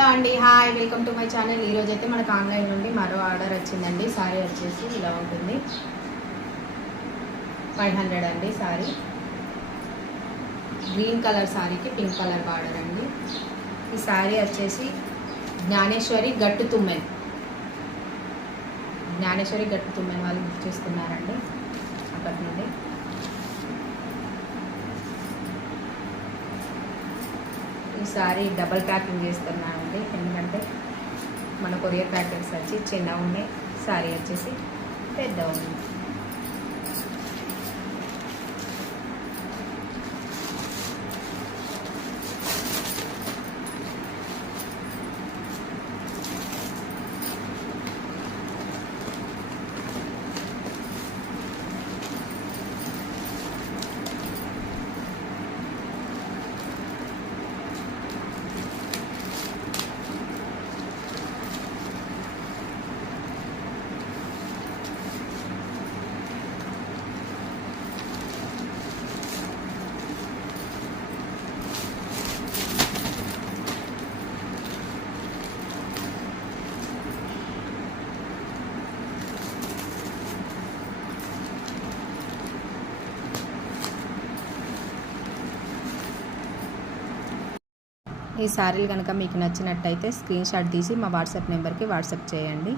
హలో అండి, hi, welcome to my channel. ఈరోజు అయితే మనకు ఆన్లైన్ నుండి మరో ఆర్డర్ వచ్చిందండి. సారీ వచ్చేసి ఇలా ఉంటుంది, 500 అండి. సారీ గ్రీన్ కలర్ సారీకి పింక్ కలర్ బార్డర్ అండి. ఈ సారీ వచ్చేసి జ్ఞానేశ్వరి గట్టు తుమ్మెన్ వాళ్ళు బుక్ చేసుకున్నారండి అప్పటి నుండి. ఈ సారీ డబల్ ప్యాకింగ్ చేస్తున్నానండి, ఎందుకంటే మన కొరియర్ ప్యాకెట్స్ వచ్చి చిన్న ఉన్నాయి, సారీ వచ్చేసి పెద్ద ఉంది. ఈ సారీలు కనుక మీకు నచ్చినట్టయితే స్క్రీన్ షాట్ తీసి మా వాట్సాప్ నెంబర్కి వాట్సాప్ చేయండి.